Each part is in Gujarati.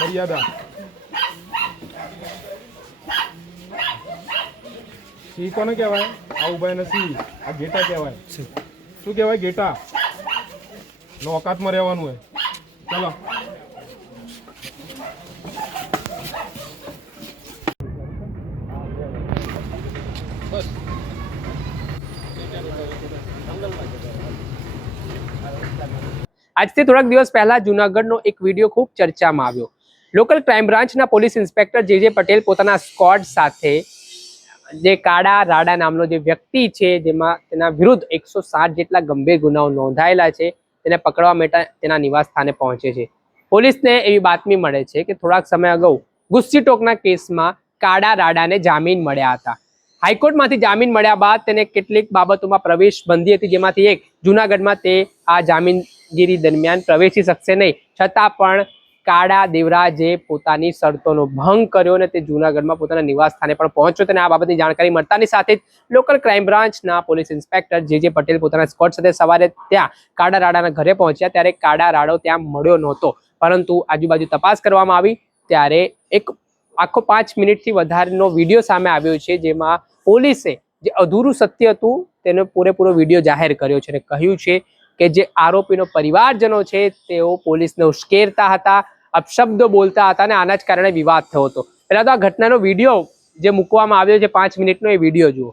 મર્યાદા સી કોને કહેવાય? આ ઊભા એને સી આ ગેટા કહેવાય. શું કહેવાય ગેટા? નો ઓકાતમાં રહેવાનું હોય. ચલો. આજથી થોડાક દિવસ પહેલા જુનાગઢનો એક વીડિયો ખૂબ ચર્ચામાં આવ્યો. લોકલ ક્રાઇમ બ્રાન્ચના police inspector J J Patel પોતાના સ્કોડ સાથે જે કાળા, રાડા નામનો જે વ્યક્તિ છે, જેમાં તેના વિરુદ્ધ એકસો સાત જેટલા ગંભીર ગુનાઓ નોંધાયેલા છે, તેને પકડવા માટે તેના નિવાસ સ્થાને પહોંચે છે. પોલીસને એવી બાતમી મળે છે કે થોડાક સમય અગાઉ ગુસ્સી ટોકના કેસમાં કાળા રાડાને જામીન મળ્યા હતા. હાઈકોર્ટમાંથી જામીન મળ્યા બાદ તેને કેટલીક બાબતોમાં પ્રવેશ બંધી હતી, જેમાંથી એક જુનાગઢમાં તે આ જામીનગીરી દરમિયાન પ્રવેશી શકશે નહીં. છતાં પણ કાળા દેવરાજે પોતાની શરતોનો ભંગ કર્યો અને તે જુનાગઢમાં પોતાના નિવાસ સ્થાને પણ પહોંચ્યો. અને આ બાબતની જાણકારી મળતાની સાથે જ લોકલ ક્રાઇમ બ્રાન્ચના પોલીસ ઇન્સ્પેક્ટર જે પટેલ પોતાના સ્કોટ સાથે સવારે ત્યાં કાળા રાડાના ઘરે પહોંચ્યા. ત્યારે કાળા રાડો ત્યાં મળ્યો નહોતો. પરંતુ આજુબાજુ તપાસ કરવામાં આવી. ત્યારે એક આખો પાંચ મિનિટથી વધારેનો વીડિયો સામે આવ્યો છે, જેમાં પોલીસે જે અધૂરું સત્ય હતું, તેનો પૂરેપૂરો વીડિયો જાહેર કર્યો છે અને કહ્યું છે કે જે આરોપીનો પરિવારજનો છે, તેઓ પોલીસને ઉશ્કેરતા હતા, અપશબ્દો બોલતા હતા અને આના જ કારણે વિવાદ થયો હતો. પહેલાં તો આ ઘટનાનો વીડિયો જે મૂકવામાં આવ્યો છે, પાંચ મિનિટનો એ વીડિયો જુઓ.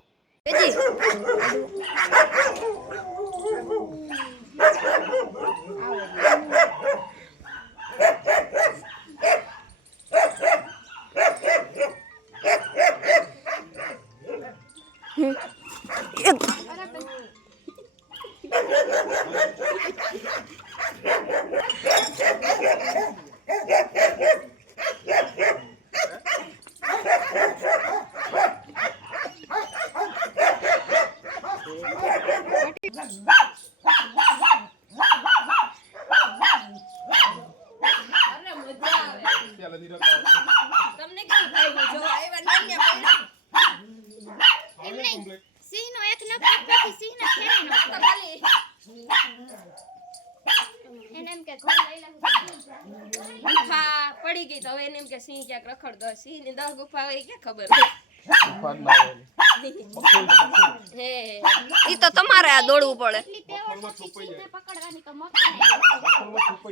તમને જો આવ્યા ને. એમને એક નખ ફેરે ન ખાલી એને એમ કે ઘર લઈ લે. ગુફા પડી ગઈ તો હવે એને એમ કે સિંહ ક્યાંક રખડતો સિંહની દસ ગુફા હોય ક્યાં ખબર ઈ તો તમારે આ દોડવું પડે.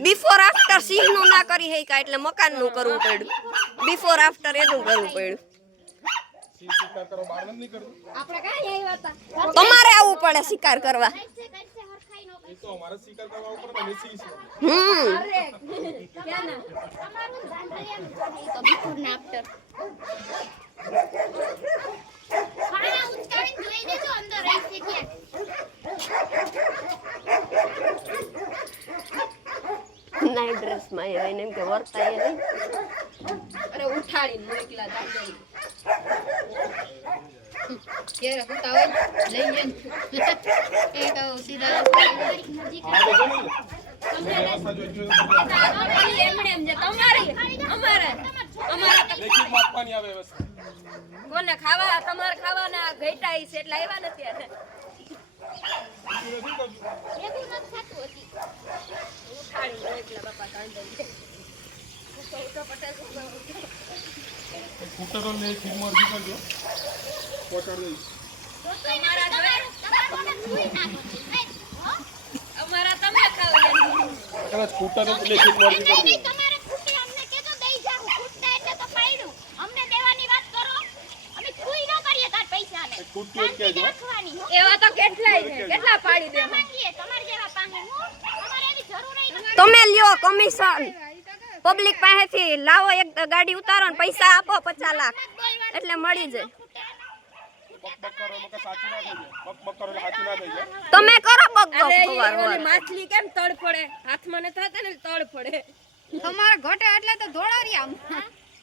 બિફોર આફ્ટર સિંહનું ના કરી હૈકા એટલે મકાનનું કરવું પડ્યું. બિફોર આફ્ટર એનું કરવું પડ્યું. તમારે આવવું પડે શિકાર કરવા. હમ અરે ક્યાં ના તો બિફોર ને આફ્ટર ખાના ઉચકાવીને જોઈ દેજો અંદર રહી છે નાઇટ ડ્રેસ માં એ એને એમ કે વર્તા એ નહીં. અરે ઉઠાડીને દાદા કેરે હોતા હોય? લઈ લે એ તો સીધા એમણે એમ જે તમારી અમારે અમારે કોને ખાવા? તમારે ખાવાના ઘેટા છે એટલે આવ્યા નથી કાંડે તો પટેલ અમારા તમે ખાવ કદાચ કરજો ખુઈ ન તાર પૈસાને. ખૂટતું જ કહેજો. શાંતિથી રાખવાની, હો. એવા તો કેટલાય છે. કેટલા પાડી ના માંગીએ, જેવા પાંગે, અમારે એવી જરૂર ય તમે લ્યો કમિશન પબ્લિક પાસેથી લાવો એક ગાડી ઉતારો ને પૈસા આપો પચાસ લાખ. એટલે મળી જાય. તમે કરો બગ માછલી કેમ તળ પડે? હાથમાં ને થતા ને તળ પડે. તમારા ઘટે એટલે તો ધોળા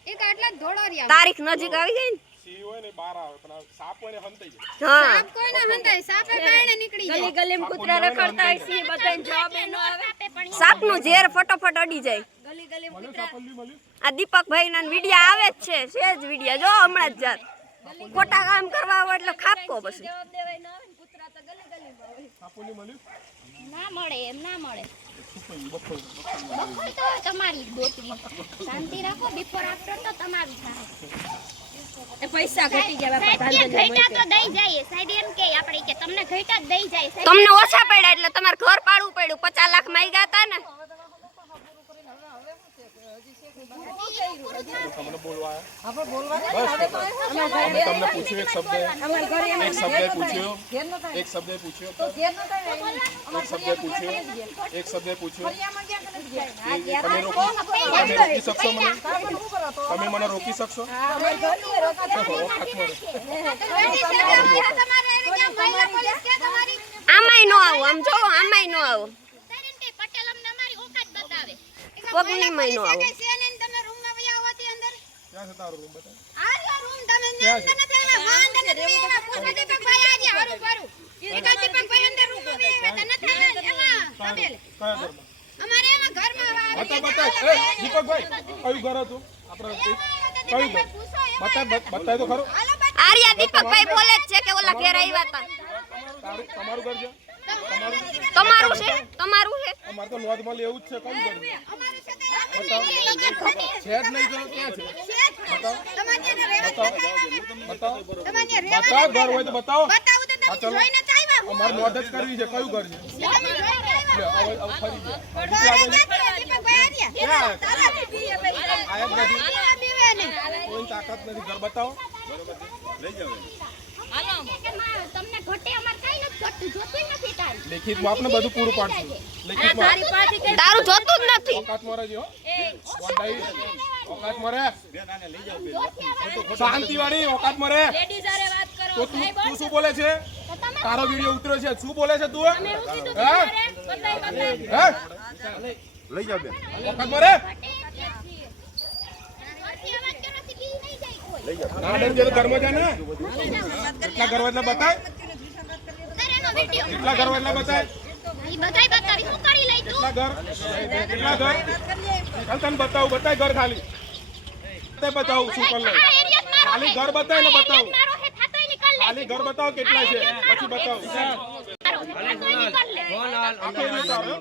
એ તો એટલે જ દોડારિયા તારીખ નજીક આવી ગઈ ને? સિંહ હોય ને બહાર આવે પણ સાપ હોય ને હંતાઈ જાય. સાપ કોઈને હંતાય સાપે કારણે નીકળી ગલી ગલીમ કૂતરા રખડતા હોય સિંહ બધાને જવાબ ન આવે. સાપનું ઝેર ફટોફટ અડી જાય. ગલી ગલીમ કૂતરા આ દીપકભાઈ ના વિડિયા આવે જ છે છે જ વિડિયા. જો હમણાં જ જાત. ખોટા કામ કરવા હોય એટલે ખાપકો પછી. જવાબ દેવાય ન આવે ને કૂતરા તો ગલી ગલીમ આવે સાપોલી મળ્યું ના મળે એમ ના મળે. બખોલ તો તમારી દોતરી શાંતિ રાખો બિફોર આફ્ટર તો તમારું થાય. પૈસા ઘટી ગયા બાપા સાહેબ કે ધાંધા ઘટ્યા તો દઈ જાય સાહેબ એમ કે આપણે કે તમને ઘટ્યા જ દઈ જાય. તમને ઓછા પડ્યા એટલે તમારે ઘર પાડવું પડ્યું. પચાસ લાખમાં ગયા હતા ને. તમને બોલવા? અમે તમને પૂછ્યું એક શબ્દ એક શબ્દ પૂછ્યો એક શબ્દ પૂછ્યો એક શબ્દ પૂછ્યો એક શબ્દ પૂછ્યો તમે રોકી શકશો મને તમે મને રોકી શકશો આમાંય નો આવું. આમ જો આમાંય નો આવું. પટેલ અમને અમારી ઓકાત બતાવે. પગની માં નો આવું છે ને તમે રૂમમાં વયા આવો તે અંદર ક્યાં છે તારો રૂમ બતા આ રૂમ તમે છે? અંદર નથી આવ્યા. વાંધો નથી. આવ્યા પૂછો દીપકભાઈ આજે હારું ભરું. એકા દીપકભાઈ અંદર રૂમમાં વયા આવ્યા. તને થાય એમાં તબેલ અમારે એમાં ઘરમાં બતા બતા એ દીપકભાઈ કયું ઘર હતું? આપણે કયું ઘર? બતા બત- બતાય તો. ખરો. આર્યા દીપકભાઈ બોલે છે કે ઓલા ઘેર આવ્યા હતા તમારું ઘર છે? તમારું છે? તમારું છે? અમાર તો નોંધમાં લેવું જ છે કયું ઘર? છે? અમારું છે તે છે જ નહીં તો ક્યાં છે ઘર હોય તો બતાવો. અમારે નોંધ જ કરવી છે. કયું ઘર છે? તાકાત નથી. ઘર બતાવો. કે માં તમને ઘટે અમાર કાઈ નથી ઘટતું. જોતું જ નથી કાઈ લેખિતમાં આપને બધું પૂરું પાડશું. લેખિત તારું જોતું જ નથી. ઓકાત મરે શાંતિ વાળી ઓકાત મરે. લેડીઝ હારે વાત કરો. તો તું તું શું બોલે છે? તારો વિડિયો ઉતર્યો છે? શું બોલે છે તું? હે બતાય બતાય. હે? લઈ જાવ બેન. ઓકાત મરે? ના ડર જે ઘરમાં જા ને. કેટલા ઘર એટલે બતાય. કેટલા ઘર એટલે બતાય. બધાય બતાવી શું કરી લઈ તું? કેટલા ઘર? કેટલા ઘર? તને બતાવું બતાય ઘર ખાલી. તે બતાવું શું કર ખાલી ઘર બતાય ને બતાવું. હે ખાલી ઘર બતાવો કેટલા છે. પછી બતાવું. મારો હે થાતોય નીકળ લે. આખો વિસ્તાર, હો?